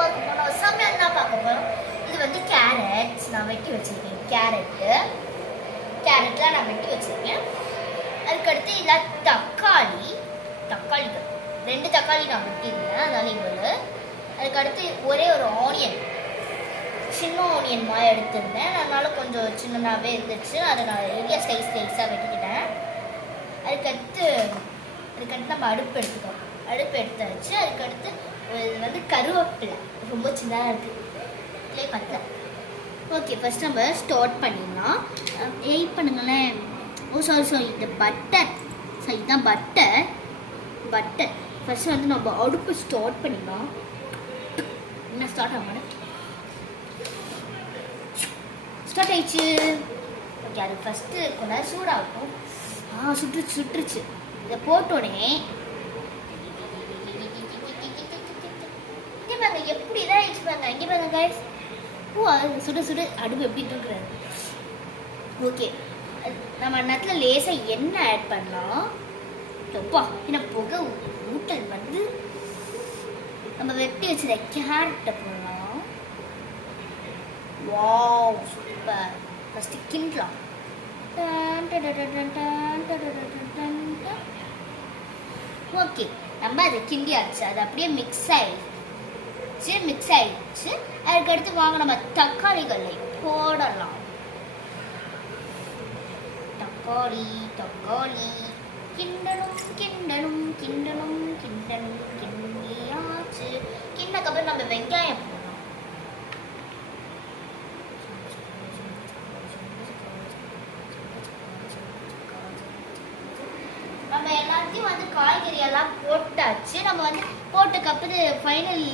பார்க்க போறோம். சமையல் தான் பார்க்க போறோம். இது வந்து கேரட்ஸ் நான் வெட்டி வச்சிருக்கேன். கேரட்லாம் நான் வெட்டி வச்சிருக்கேன். அதுக்கடுத்து இதில் தக்காளிகள் 2 தக்காளி நான் வெட்டியிருந்தேன், அதனால இவ்வளோ. அதுக்கடுத்து ஒரே ஒரு ஆனியன், சின்ன ஆனியன் மாதிரி எடுத்திருந்தேன், அதனால கொஞ்சம் சின்னதாகவே இருந்துச்சு, அதை நான் நிறைய ஸ்லைஸாக வெட்டிக்கிட்டேன். அதுக்கடுத்து நம்ம அடுப்பு எடுத்தாச்சு. அதுக்கடுத்து இது வந்து கருவேப்பிலை ரொம்ப சின்னதாக இருக்குது, இதுலேயே பத்தல. ஓகே, ஃபஸ்ட் நம்ம ஸ்டார்ட் பண்ணிடலாம். வெயிட் பண்ணுங்களேன். ஓ சாரி, இந்த பட்டர், இதுதான் பட்டர். ஃபஸ்ட்டு வந்து நம்ம அடுப்பு ஸ்டார்ட் பண்ணிடலாம். என்ன ஸ்டார்ட் ஆக ஸ்டார்ட் ஆயிடுச்சு. ஓகே, அது ஃபஸ்ட்டு கொஞ்ச நேரம் சூடாகும். சுட்டுருச்சு. இதை போட்டோடனே இங்கே பாருங்க எப்படி இதாக ஆயிடுச்சு பாருங்க. இங்கே பாருங்க கைஸ். அது சுடு அடுப்பு எப்படி தூக்குறாரு. ஓகே, நம்ம நேரத்தில் லேசாக எண்ணெய் ஆட் பண்ணலாம். எப்பா ஏன்னா புகை ஊட்டல் வந்து நம்ம வெட்டி வச்சத கேரட்டை போடலாம். Wow super. ஃபஸ்ட்டு கிண்டலாம். ஓகே, நம்ம அதை கிண்டியாச்சு. அது அப்படியே மிக்ஸ் ஆயிடுச்சு. அதுக்கடுத்து வாங்க நம்ம தக்காளிகளை போடலாம். தக்காளி கிண்டணும் கிண்டியாச்சு. கிண்டக்கப்புறம் நம்ம வெங்காயம் போடலாம். நம்ம எல்லாத்தையும் வந்து காய்கறி எல்லாம் போட்டாச்சு. நம்ம வந்து போட்டக்கப்புறம் ஃபைனல்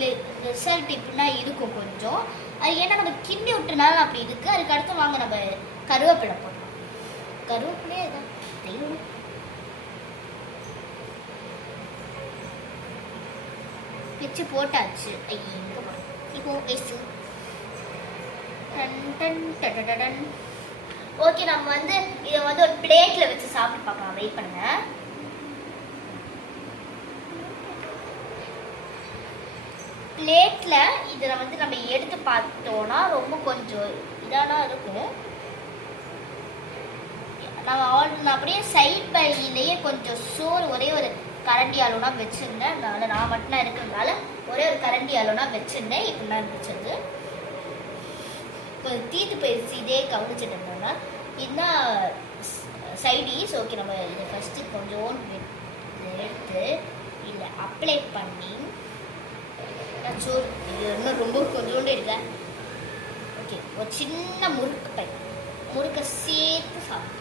ரிசல்ட் இப்படின்னா இருக்கும் கொஞ்சம். அது ஏன்னா நம்ம கிண்டி விட்டுனால அப்படி இருக்கு. அதுக்கு அடுத்து வாங்க நம்ம கருவேப்பிலை போடலாம். கருவேப்பிலையே இதான் தெய்வம். வச்சு போட்டாச்சு. இப்போ ஓகே, நம்ம வந்து இதை வந்து ஒரு பிளேட்ல வச்சு சாப்பிட்டு பார்க்கலாம். வெயிட் பண்ணுங்க. பிளேட்ல இதில் வந்து நம்ம எடுத்து பார்த்தோம்னா ரொம்ப கொஞ்சம் இதானா இருக்கும். நான் அப்படியே சைட் பையிலேயே கொஞ்சம் சோறு ஒரே ஒரு கரண்டி அளவுனா வச்சுருந்தேன். அதனால நான் மட்டும் இருக்கிறதுனால ஒரே ஒரு கரண்டி அளவுனா வச்சுருந்தேன். இப்படிலாம் இருந்துச்சு. கொஞ்சம் தீத்து போயிடுச்சு. இதே கவனிச்சுட்டு இருந்தோம்னா இதுதான் சைடிஸ். ஓகே, நம்ம இதை ஃபஸ்ட்டு கொஞ்சோண்டு எடுத்து இதை அப்ளை பண்ணி சோறு இன்னும் ரொம்ப கொஞ்சோண்டு இருக்கல. ஓகே, ஒரு சின்ன முறுக்கை சேர்த்து சாப்பிட்டு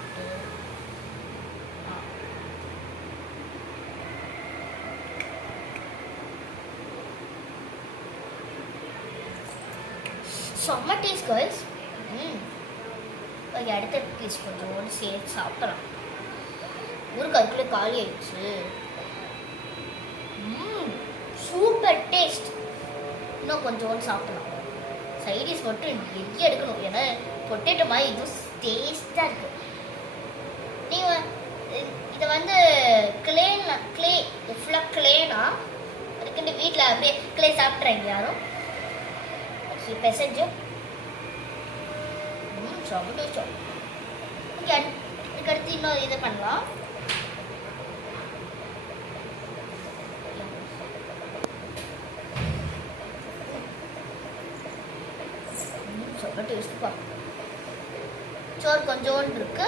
செம்ம டேஸ்ட் கைஸ். ஓகே, அடுத்த பீஸ் கொஞ்சோண்டு சேர்த்து சாப்பிட்றோம். முறுக்கு அதுக்குள்ளே காலி ஆயிடுச்சு. Super taste. இன்னும் கொஞ்சோண்டு சாப்பிடலாம். சைடிஸ் மட்டும் நிறைய எடுக்கணும், ஏன்னா பொட்டேட்டோ மாதிரி இதுவும் டேஸ்டாக இருக்கு. நீங்கள் இதை வந்து கிளே ஃபுல்லாக கிளேனா அதுக்குன்னு வீட்டில் அப்படியே கிளே சாப்பிட்றாங்க யாரும். பெசஞ்சு சாப்பிட்டு ஓகே, அதுக்கடுத்து இன்னொரு இதை பண்ணலாம். டேஸ்ட் சோறு கொஞ்சோண்டு இருக்கு.